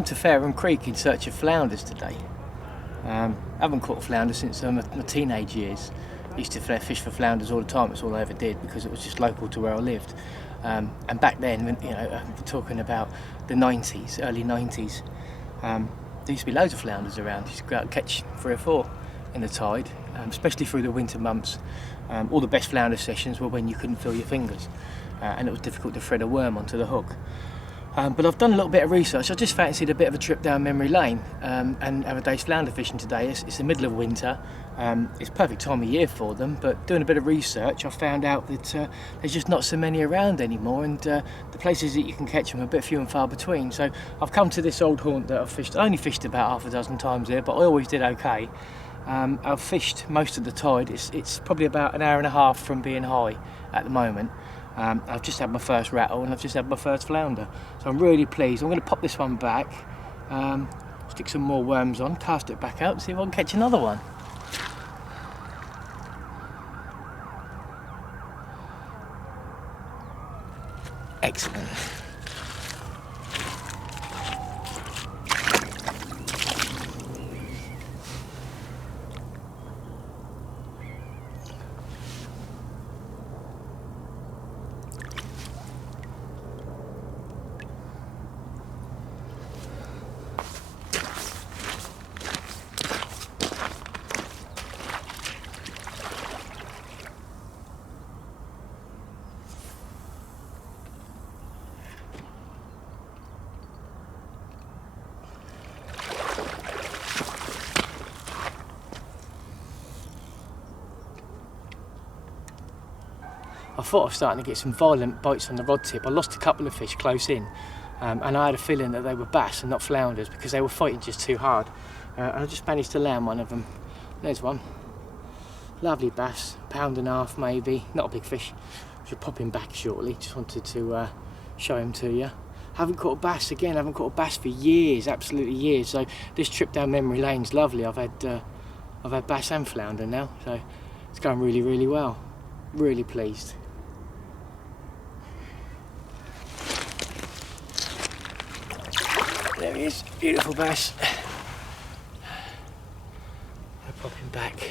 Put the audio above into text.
come to Fareham Creek in search of flounders today. I haven't caught a flounder since my teenage years. I used to fish for flounders all the time. It's all I ever did because it was just local to where I lived. And back then, when, you know, we're talking about the 90s, early 90s, there used to be loads of flounders around. You used to go out and catch 3 or 4 in the tide, especially through the winter months. All the best flounder sessions were when you couldn't feel your fingers and it was difficult to thread a worm onto the hook. But I've done a little bit of research. I just fancied a bit of a trip down memory lane and have a day's flounder fishing today. It's the middle of winter. It's a perfect time of year for them, but doing a bit of research I found out that there's just not so many around anymore, and the places that you can catch them are a bit few and far between. So I've come to this old haunt that I've fished. I only fished about half a dozen times here, but I always did okay. I've fished most of the tide. It's probably about an hour and a half from being high at the moment. I've just had my first rattle and I've just had my first flounder, so I'm really pleased. I'm going to pop this one back, stick some more worms on, cast it back out and see if I can catch another one. Excellent. I thought I was starting to get some violent bites on the rod tip. I lost a couple of fish close in, and I had a feeling that they were bass and not flounders because they were fighting just too hard. And I just managed to land one of them. There's one. Lovely bass, £1.5 maybe, not a big fish. Should pop him back shortly. Just wanted to show him to you. Haven't caught a bass again. Haven't caught a bass for years, absolutely years. So this trip down memory lane's lovely. I've had bass and flounder now, so it's going really, really well. Really pleased. There he is, beautiful bass. I'll pop him back.